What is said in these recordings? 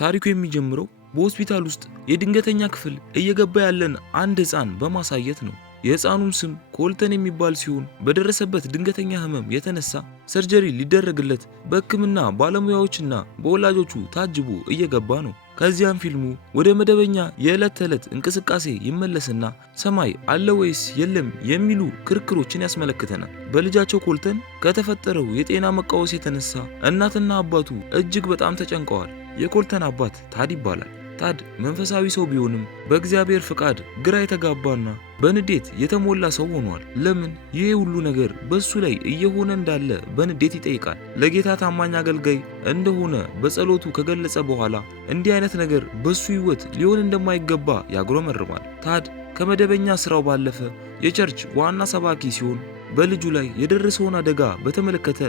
ታሪኩ የሚጀምረው በሆስፒታል ውስጥ የድንገተኛ ክፍል እየገባ ያለን አንድ ሕፃን በማሳየት ነው። የሕፃኑም ስም ኮልተን የሚባል ሲሆን በደረሰበት ድንገተኛ ህመም የተነሳ ሰርጀሪ ሊደረግለት በሕክምና ባለሙያዎችና በወላጆቹ ታጅቦ እየገባ ነው። ከዚያም ፊልሙ ወደ መደበኛ የዕለት ተዕለት እንቅስቃሴ ይመለስና ሰማይ አለ ወይስ የለም የሚሉ ክርክሮችን ያስመለክተናል። በልጃቸው ኮልተን ከተፈጠረው የጤና መቃወስ የተነሳ እናትና አባቱ እጅግ በጣም ተጨንቀዋል። የኮልተን አባት ታድ ይባላል። ታድ መንፈሳዊ ሰው ቢሆንም በእግዚአብሔር ፍቃድ ግራ የተጋባና በንዴት የተሞላ ሰው ሆኗል። ለምን ይሄ ሁሉ ነገር በሱ ላይ እየሆነ እንዳለ በንዴት ይጠይቃል። ለጌታ ታማኝ አገልጋይ እንደሆነ በጸሎቱ ከገለጸ በኋላ እንዲህ አይነት ነገር በሱ ሕይወት ሊሆን እንደማይገባ ያጉረመርማል። ታድ ከመደበኛ ስራው ባለፈ የቸርች ዋና ሰባኪ ሲሆን በልጁ ላይ የደረሰውን አደጋ በተመለከተ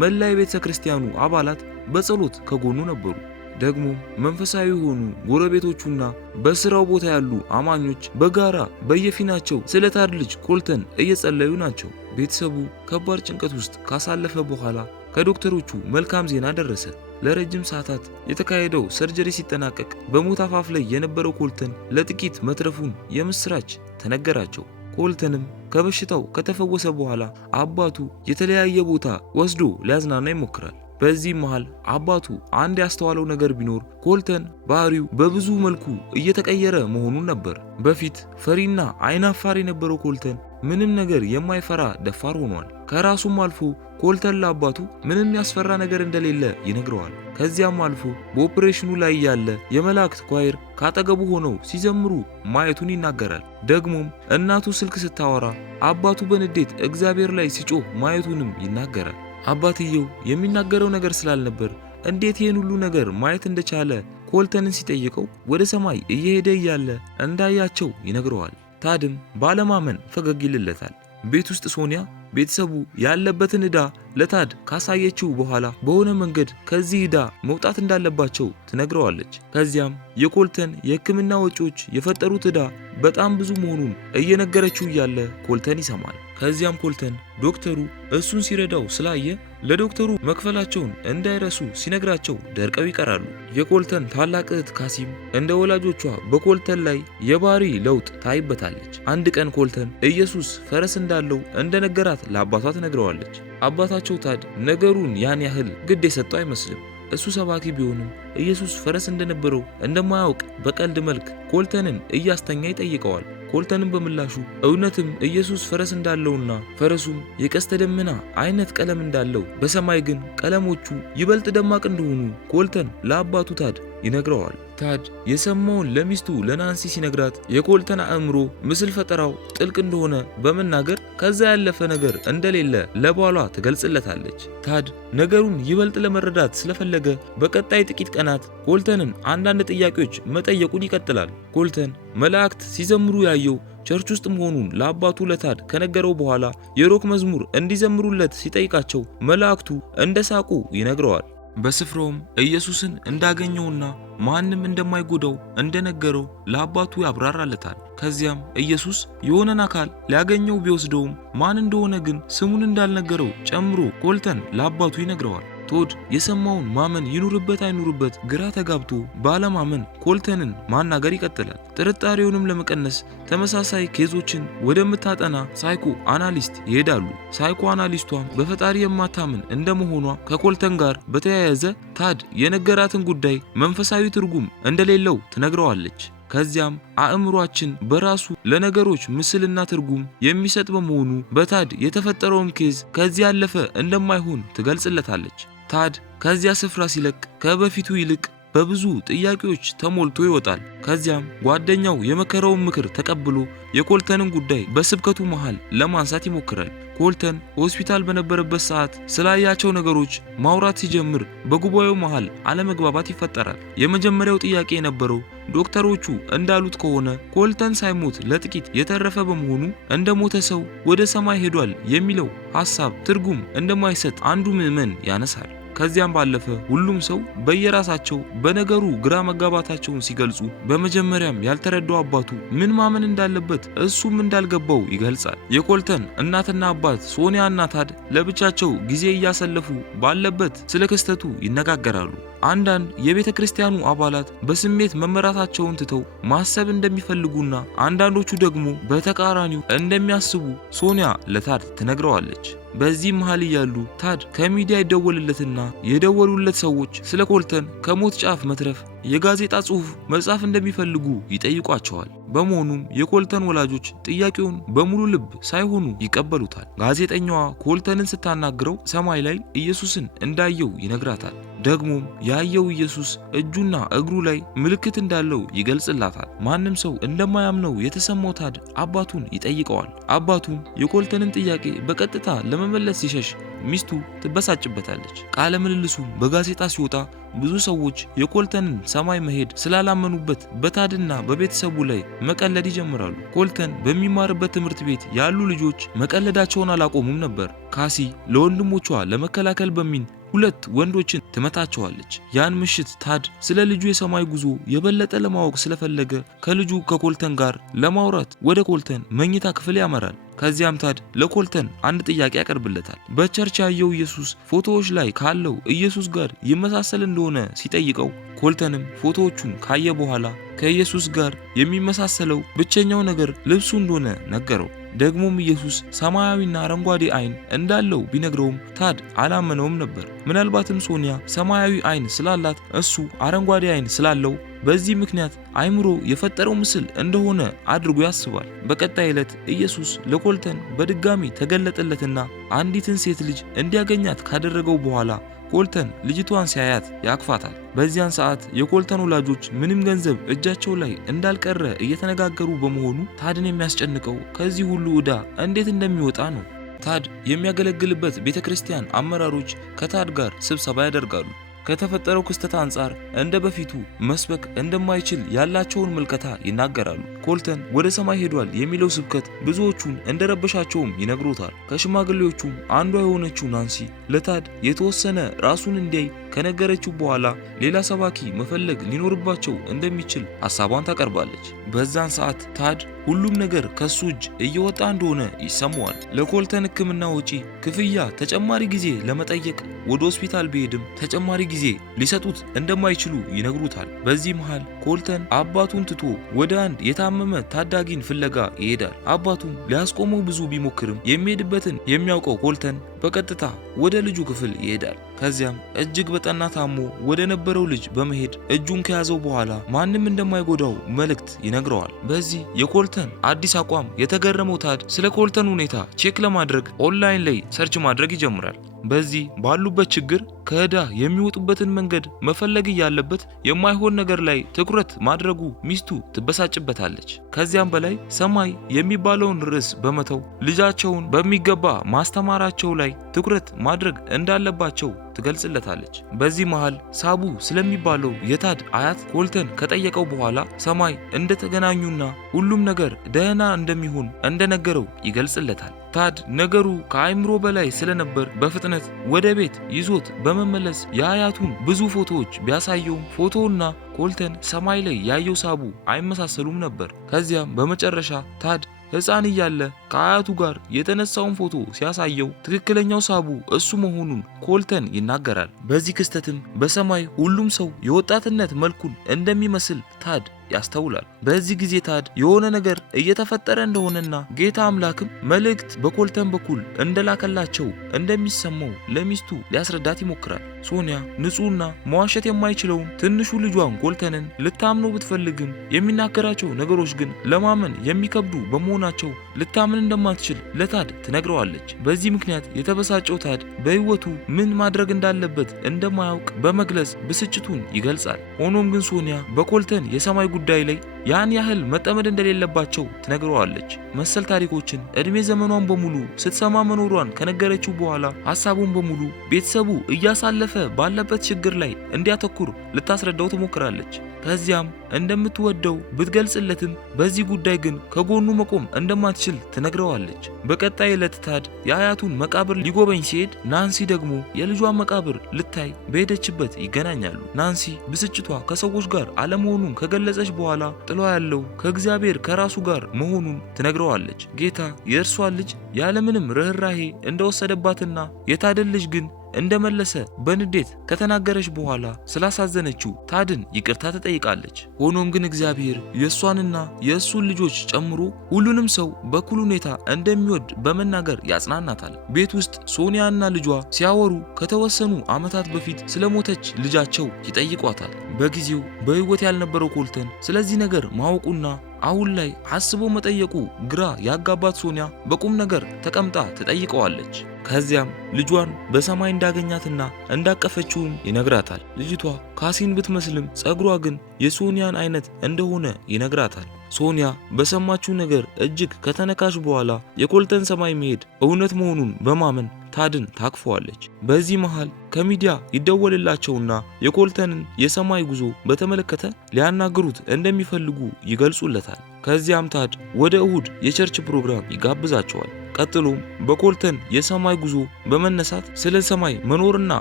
መላ የቤተ ክርስቲያኑ አባላት በጸሎት ከጎኑ ነበሩ። ደግሞ መንፈሳዊ የሆኑ ጎረቤቶቹና በስራው ቦታ ያሉ አማኞች በጋራ በየፊናቸው ስለ ታድ ልጅ ኮልተን እየጸለዩ ናቸው። ቤተሰቡ ከባድ ጭንቀት ውስጥ ካሳለፈ በኋላ ከዶክተሮቹ መልካም ዜና ደረሰ። ለረጅም ሰዓታት የተካሄደው ሰርጀሪ ሲጠናቀቅ በሞት አፋፍ ላይ የነበረው ኮልተን ለጥቂት መትረፉን የምስራች ተነገራቸው። ኮልተንም ከበሽታው ከተፈወሰ በኋላ አባቱ የተለያየ ቦታ ወስዶ ሊያዝናና ይሞክራል። በዚህ መሃል አባቱ አንድ ያስተዋለው ነገር ቢኖር ኮልተን ባህሪው በብዙ መልኩ እየተቀየረ መሆኑን ነበር። በፊት ፈሪና አይናፋር የነበረው ኮልተን ምንም ነገር የማይፈራ ደፋር ሆኗል። ከራሱም አልፎ ኮልተን ለአባቱ ምንም ያስፈራ ነገር እንደሌለ ይነግረዋል። ከዚያም አልፎ በኦፕሬሽኑ ላይ ያለ የመላእክት ኳየር ካጠገቡ ሆነው ሲዘምሩ ማየቱን ይናገራል። ደግሞም እናቱ ስልክ ስታወራ አባቱ በንዴት እግዚአብሔር ላይ ሲጮህ ማየቱንም ይናገራል። አባትየው የሚናገረው ነገር ስላልነበር እንዴት ይህን ሁሉ ነገር ማየት እንደቻለ ኮልተንን ሲጠይቀው ወደ ሰማይ እየሄደ እያለ እንዳያቸው ይነግረዋል። ታድም ባለማመን ፈገግ ይልለታል። ቤት ውስጥ ሶኒያ ቤተሰቡ ያለበትን ዕዳ ለታድ ካሳየችው በኋላ በሆነ መንገድ ከዚህ ዕዳ መውጣት እንዳለባቸው ትነግረዋለች። ከዚያም የኮልተን የሕክምና ወጪዎች የፈጠሩት ዕዳ በጣም ብዙ መሆኑን እየነገረችው እያለ ኮልተን ይሰማል። ከዚያም ኮልተን ዶክተሩ እሱን ሲረዳው ስላየ ለዶክተሩ መክፈላቸውን እንዳይረሱ ሲነግራቸው ደርቀው ይቀራሉ። የኮልተን ታላቅ እህት ካሲም እንደ ወላጆቿ በኮልተን ላይ የባህሪ ለውጥ ታይበታለች። አንድ ቀን ኮልተን ኢየሱስ ፈረስ እንዳለው እንደነገራት ለአባቷ ትነግረዋለች። አባታቸው ታድ ነገሩን ያን ያህል ግድ የሰጠው አይመስልም። እሱ ሰባኪ ቢሆንም ኢየሱስ ፈረስ እንደነበረው እንደማያውቅ በቀልድ መልክ ኮልተንን እያስተኛ ይጠይቀዋል። ኮልተንም በምላሹ እውነትም ኢየሱስ ፈረስ እንዳለውና ፈረሱም የቀስተ ደመና አይነት ቀለም እንዳለው በሰማይ ግን ቀለሞቹ ይበልጥ ደማቅ እንደሆኑ ኮልተን ለአባቱ ታድ ይነግረዋል። ታድ የሰማውን ለሚስቱ ለናንሲ ሲነግራት የኮልተን አእምሮ ምስል ፈጠራው ጥልቅ እንደሆነ በመናገር ከዛ ያለፈ ነገር እንደሌለ ለባሏ ትገልጽለታለች። ታድ ነገሩን ይበልጥ ለመረዳት ስለፈለገ በቀጣይ ጥቂት ቀናት ኮልተንን አንዳንድ ጥያቄዎች መጠየቁን ይቀጥላል። ኮልተን መላእክት ሲዘምሩ ያየው ቸርች ውስጥ መሆኑን ለአባቱ ለታድ ከነገረው በኋላ የሮክ መዝሙር እንዲዘምሩለት ሲጠይቃቸው መላእክቱ እንደሳቁ ይነግረዋል። በስፍራውም ኢየሱስን እንዳገኘውና ማንም እንደማይጎዳው እንደነገረው ለአባቱ ያብራራለታል። ከዚያም ኢየሱስ የሆነን አካል ሊያገኘው ቢወስደውም ማን እንደሆነ ግን ስሙን እንዳልነገረው ጨምሮ ኮልተን ለአባቱ ይነግረዋል። ቶድ የሰማውን ማመን ይኑርበት አይኑርበት ግራ ተጋብቶ ባለማመን ኮልተንን ማናገር ይቀጥላል። ጥርጣሬውንም ለመቀነስ ተመሳሳይ ኬዞችን ወደምታጠና ሳይኮ አናሊስት ይሄዳሉ። ሳይኮ አናሊስቷም በፈጣሪ የማታምን እንደመሆኗ ከኮልተን ጋር በተያያዘ ታድ የነገራትን ጉዳይ መንፈሳዊ ትርጉም እንደሌለው ትነግረዋለች። ከዚያም አእምሯችን በራሱ ለነገሮች ምስልና ትርጉም የሚሰጥ በመሆኑ በታድ የተፈጠረውን ኬዝ ከዚህ ያለፈ እንደማይሆን ትገልጽለታለች። ታድ ከዚያ ስፍራ ሲለቅ ከበፊቱ ይልቅ በብዙ ጥያቄዎች ተሞልቶ ይወጣል። ከዚያም ጓደኛው የመከረውን ምክር ተቀብሎ የኮልተንን ጉዳይ በስብከቱ መሃል ለማንሳት ይሞክራል። ኮልተን ሆስፒታል በነበረበት ሰዓት ስላያቸው ነገሮች ማውራት ሲጀምር በጉባኤው መሃል አለመግባባት ይፈጠራል። የመጀመሪያው ጥያቄ የነበረው ዶክተሮቹ እንዳሉት ከሆነ ኮልተን ሳይሞት ለጥቂት የተረፈ በመሆኑ እንደሞተ ሰው ወደ ሰማይ ሄዷል የሚለው ሐሳብ ትርጉም እንደማይሰጥ አንዱ ምዕመን ያነሳል። ከዚያም ባለፈ ሁሉም ሰው በየራሳቸው በነገሩ ግራ መጋባታቸውን ሲገልጹ በመጀመሪያም ያልተረዳው አባቱ ምን ማመን እንዳለበት እሱም እንዳልገባው ይገልጻል። የኮልተን እናትና አባት ሶኒያ እና ታድ ለብቻቸው ጊዜ እያሰለፉ ባለበት ስለ ክስተቱ ይነጋገራሉ። አንዳንድ የቤተ ክርስቲያኑ አባላት በስሜት መመራታቸውን ትተው ማሰብ እንደሚፈልጉና አንዳንዶቹ ደግሞ በተቃራኒው እንደሚያስቡ ሶኒያ ለታድ ትነግረዋለች። በዚህ መሃል ያሉ ታድ ከሚዲያ ይደወልለትና የደወሉለት ሰዎች ስለ ኮልተን ከሞት ጫፍ መትረፍ የጋዜጣ ጽሑፍ መጻፍ እንደሚፈልጉ ይጠይቋቸዋል። በመሆኑም የኮልተን ወላጆች ጥያቄውን በሙሉ ልብ ሳይሆኑ ይቀበሉታል። ጋዜጠኛዋ ኮልተንን ስታናግረው ሰማይ ላይ ኢየሱስን እንዳየው ይነግራታል። ደግሞም ያየው ኢየሱስ እጁና እግሩ ላይ ምልክት እንዳለው ይገልጽላታል። ማንም ሰው እንደማያምነው የተሰማው ታድ አባቱን ይጠይቀዋል። አባቱም የኮልተንን ጥያቄ በቀጥታ ለመመለስ ሲሸሽ ሚስቱ ትበሳጭበታለች። ቃለ ምልልሱ በጋዜጣ ሲወጣ ብዙ ሰዎች የኮልተንን ሰማይ መሄድ ስላላመኑበት በታድና በቤተሰቡ ላይ መቀለድ ይጀምራሉ። ኮልተን በሚማርበት ትምህርት ቤት ያሉ ልጆች መቀለዳቸውን አላቆሙም ነበር። ካሲ ለወንድሞቿ ለመከላከል በሚል ሁለት ወንዶችን ትመታቸዋለች። ያን ምሽት ታድ ስለ ልጁ የሰማይ ጉዞ የበለጠ ለማወቅ ስለፈለገ ከልጁ ከኮልተን ጋር ለማውራት ወደ ኮልተን መኝታ ክፍል ያመራል። ከዚያም ታድ ለኮልተን አንድ ጥያቄ ያቀርብለታል። በቸርች ያየው ኢየሱስ ፎቶዎች ላይ ካለው ኢየሱስ ጋር ይመሳሰል እንደሆነ ሲጠይቀው ኮልተንም ፎቶዎቹን ካየ በኋላ ከኢየሱስ ጋር የሚመሳሰለው ብቸኛው ነገር ልብሱ እንደሆነ ነገረው። ደግሞም ኢየሱስ ሰማያዊና አረንጓዴ አይን እንዳለው ቢነግረውም ታድ አላመነውም ነበር። ምናልባትም ሶኒያ ሰማያዊ አይን ስላላት እሱ አረንጓዴ አይን ስላለው በዚህ ምክንያት አይምሮ የፈጠረው ምስል እንደሆነ አድርጎ ያስባል። በቀጣይ ዕለት ኢየሱስ ለኮልተን በድጋሚ ተገለጠለትና አንዲትን ሴት ልጅ እንዲያገኛት ካደረገው በኋላ ኮልተን ልጅቷን ሲያያት ያቅፋታል። በዚያን ሰዓት የኮልተን ወላጆች ምንም ገንዘብ እጃቸው ላይ እንዳልቀረ እየተነጋገሩ በመሆኑ ታድን የሚያስጨንቀው ከዚህ ሁሉ ዕዳ እንዴት እንደሚወጣ ነው። ታድ የሚያገለግልበት ቤተክርስቲያን አመራሮች ከታድ ጋር ስብሰባ ያደርጋሉ። ከተፈጠረው ክስተት አንጻር እንደ በፊቱ መስበክ እንደማይችል ያላቸውን ምልከታ ይናገራሉ። ኮልተን ወደ ሰማይ ሄዷል የሚለው ስብከት ብዙዎቹን እንደረበሻቸውም ይነግሩታል። ከሽማግሌዎቹም አንዷ የሆነችው ናንሲ ለታድ የተወሰነ ራሱን እንዲያይ ከነገረችው በኋላ ሌላ ሰባኪ መፈለግ ሊኖርባቸው እንደሚችል ሐሳቧን ታቀርባለች። በዛን ሰዓት ታድ ሁሉም ነገር ከሱ እጅ እየወጣ እንደሆነ ይሰማዋል። ለኮልተን ሕክምና ወጪ ክፍያ ተጨማሪ ጊዜ ለመጠየቅ ወደ ሆስፒታል ቢሄድም ተጨማሪ ጊዜ ሊሰጡት እንደማይችሉ ይነግሩታል። በዚህ መሃል ኮልተን አባቱን ትቶ ወደ አንድ የታመመ ታዳጊን ፍለጋ ይሄዳል። አባቱም ሊያስቆመው ብዙ ቢሞክርም የሚሄድበትን የሚያውቀው ኮልተን በቀጥታ ወደ ልጁ ክፍል ይሄዳል። ከዚያም እጅግ በጠና ታሞ ወደ ነበረው ልጅ በመሄድ እጁን ከያዘው በኋላ ማንም እንደማይጎዳው መልእክት ይነግረዋል። በዚህ የኮልተን አዲስ አቋም የተገረመው ታድ ስለ ኮልተን ሁኔታ ቼክ ለማድረግ ኦንላይን ላይ ሰርች ማድረግ ይጀምራል። በዚህ ባሉበት ችግር ከዕዳ የሚወጡበትን መንገድ መፈለግ ያለበት የማይሆን ነገር ላይ ትኩረት ማድረጉ ሚስቱ ትበሳጭበታለች። ከዚያም በላይ ሰማይ የሚባለውን ርዕስ በመተው ልጃቸውን በሚገባ ማስተማራቸው ላይ ትኩረት ማድረግ እንዳለባቸው ትገልጽለታለች። በዚህ መሃል ሳቡ ስለሚባለው የታድ አያት ኮልተን ከጠየቀው በኋላ ሰማይ እንደተገናኙና ሁሉም ነገር ደህና እንደሚሆን እንደነገረው ይገልጽለታል። ታድ ነገሩ ከአይምሮ በላይ ስለነበር በፍጥነት ወደ ቤት ይዞት በመመለስ የአያቱን ብዙ ፎቶዎች ቢያሳየውም ፎቶውና ኮልተን ሰማይ ላይ ያየው ሳቡ አይመሳሰሉም ነበር። ከዚያም በመጨረሻ ታድ ሕፃን እያለ ከአያቱ ጋር የተነሳውን ፎቶ ሲያሳየው ትክክለኛው ሳቡ እሱ መሆኑን ኮልተን ይናገራል። በዚህ ክስተትም በሰማይ ሁሉም ሰው የወጣትነት መልኩን እንደሚመስል ታድ ያስተውላል። በዚህ ጊዜ ታድ የሆነ ነገር እየተፈጠረ እንደሆነና ጌታ አምላክም መልእክት በኮልተን በኩል እንደላከላቸው እንደሚሰማው ለሚስቱ ሊያስረዳት ይሞክራል። ሶኒያ ንጹህና መዋሸት የማይችለውን ትንሹ ልጇን ኮልተንን ልታምነው ብትፈልግም የሚናገራቸው ነገሮች ግን ለማመን የሚከብዱ በመሆናቸው ልታምን እንደማትችል ለታድ ትነግረዋለች። በዚህ ምክንያት የተበሳጨው ታድ በሕይወቱ ምን ማድረግ እንዳለበት እንደማያውቅ በመግለጽ ብስጭቱን ይገልጻል። ሆኖም ግን ሶኒያ በኮልተን የሰማይ ጉዳይ ላይ ያን ያህል መጠመድ እንደሌለባቸው ትነግረዋለች። መሰል ታሪኮችን እድሜ ዘመኗን በሙሉ ስትሰማ መኖሯን ከነገረችው በኋላ ሐሳቡን በሙሉ ቤተሰቡ እያሳለፈ ባለበት ችግር ላይ እንዲያተኩር ልታስረዳው ትሞክራለች። ከዚያም እንደምትወደው ብትገልጽለትም በዚህ ጉዳይ ግን ከጎኑ መቆም እንደማትችል ትነግረዋለች። በቀጣይ ዕለት ታድ የአያቱን መቃብር ሊጎበኝ ሲሄድ ናንሲ ደግሞ የልጇን መቃብር ልታይ በሄደችበት ይገናኛሉ። ናንሲ ብስጭቷ ከሰዎች ጋር አለመሆኑን ከገለጸች በኋላ ጥሏ ያለው ከእግዚአብሔር ከራሱ ጋር መሆኑን ትነግረዋለች። ጌታ የእርሷን ልጅ ያለምንም ርኅራሄ እንደወሰደባትና የታድን ልጅ ግን እንደመለሰ በንዴት ከተናገረች በኋላ ስላሳዘነችው ታድን ይቅርታ ትጠይቃለች። ሆኖም ግን እግዚአብሔር የእሷንና የእሱን ልጆች ጨምሮ ሁሉንም ሰው በኩል ሁኔታ እንደሚወድ በመናገር ያጽናናታል። ቤት ውስጥ ሶኒያና ልጇ ሲያወሩ ከተወሰኑ ዓመታት በፊት ስለሞተች ልጃቸው ይጠይቋታል። በጊዜው በሕይወት ያልነበረው ኮልተን ስለዚህ ነገር ማወቁና አሁን ላይ አስቦ መጠየቁ ግራ ያጋባት ሶኒያ በቁም ነገር ተቀምጣ ትጠይቀዋለች። ከዚያም ልጇን በሰማይ እንዳገኛትና እንዳቀፈችውም ይነግራታል። ልጅቷ ካሲን ብትመስልም ጸጉሯ ግን የሶኒያን አይነት እንደሆነ ይነግራታል። ሶኒያ በሰማችው ነገር እጅግ ከተነካሽ በኋላ የኮልተን ሰማይ መሄድ እውነት መሆኑን በማመን ታድን ታቅፈዋለች። በዚህ መሃል ከሚዲያ ይደወልላቸውና የኮልተንን የሰማይ ጉዞ በተመለከተ ሊያናግሩት እንደሚፈልጉ ይገልጹለታል። ከዚያም ታድ ወደ እሁድ የቸርች ፕሮግራም ይጋብዛቸዋል። ቀጥሎም በኮልተን የሰማይ ጉዞ በመነሳት ስለ ሰማይ መኖርና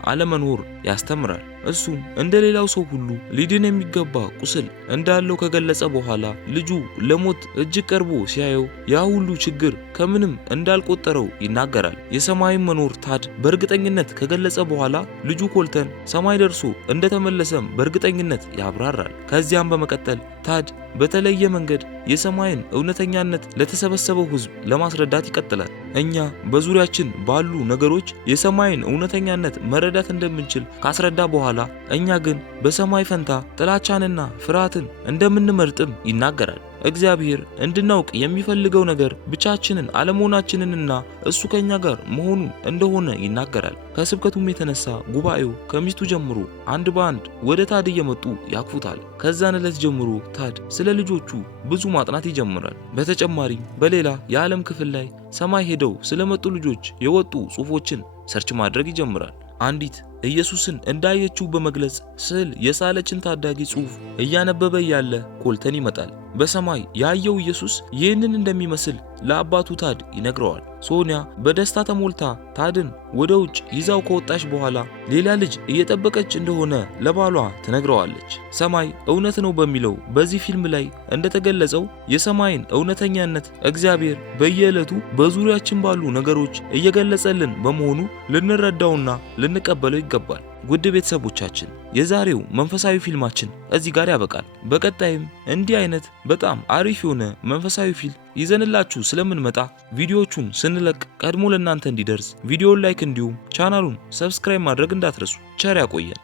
አለመኖር ያስተምራል። እሱም እንደሌላው ሰው ሁሉ ሊድን የሚገባ ቁስል እንዳለው ከገለጸ በኋላ ልጁ ለሞት እጅግ ቀርቦ ሲያየው ያ ሁሉ ችግር ከምንም እንዳልቆጠረው ይናገራል። የሰማይን መኖር ታድ በእርግጠኝነት ከገለጸ በኋላ ልጁ ኮልተን ሰማይ ደርሶ እንደተመለሰም በእርግጠኝነት ያብራራል። ከዚያም በመቀጠል ታድ በተለየ መንገድ የሰማይን እውነተኛነት ለተሰበሰበው ሕዝብ ለማስረዳት ይቀጥላል። እኛ በዙሪያችን ባሉ ነገሮች የሰማይን እውነተኛነት መረዳት እንደምንችል ካስረዳ በኋላ እኛ ግን በሰማይ ፈንታ ጥላቻንና ፍርሃትን እንደምንመርጥም ይናገራል። እግዚአብሔር እንድናውቅ የሚፈልገው ነገር ብቻችንን አለመሆናችንንና እሱ ከኛ ጋር መሆኑን እንደሆነ ይናገራል። ከስብከቱም የተነሳ ጉባኤው ከሚስቱ ጀምሮ አንድ በአንድ ወደ ታድ እየመጡ ያቅፉታል። ከዛን ዕለት ጀምሮ ታድ ስለ ልጆቹ ብዙ ማጥናት ይጀምራል። በተጨማሪም በሌላ የዓለም ክፍል ላይ ሰማይ ሄደው ስለመጡ ልጆች የወጡ ጽሑፎችን ሰርች ማድረግ ይጀምራል። አንዲት ኢየሱስን እንዳየችው በመግለጽ ስዕል የሳለችን ታዳጊ ጽሑፍ እያነበበ ያለ ኮልተን ይመጣል። በሰማይ ያየው ኢየሱስ ይህንን እንደሚመስል ለአባቱ ታድ ይነግረዋል። ሶኒያ በደስታ ተሞልታ ታድን ወደ ውጭ ይዛው ከወጣች በኋላ ሌላ ልጅ እየጠበቀች እንደሆነ ለባሏ ትነግረዋለች። ሰማይ እውነት ነው በሚለው በዚህ ፊልም ላይ እንደተገለጸው የሰማይን እውነተኛነት እግዚአብሔር በየዕለቱ በዙሪያችን ባሉ ነገሮች እየገለጸልን በመሆኑ ልንረዳውና ልንቀበለው ይገባል። ውድ ቤተሰቦቻችን የዛሬው መንፈሳዊ ፊልማችን እዚህ ጋር ያበቃል። በቀጣይም እንዲህ አይነት በጣም አሪፍ የሆነ መንፈሳዊ ፊልም ይዘንላችሁ ስለምንመጣ ቪዲዮዎቹን ስንለቅ ቀድሞ ለእናንተ እንዲደርስ ቪዲዮውን ላይክ እንዲሁም ቻናሉን ሰብስክራይብ ማድረግ እንዳትረሱ። ቸር ያቆየን።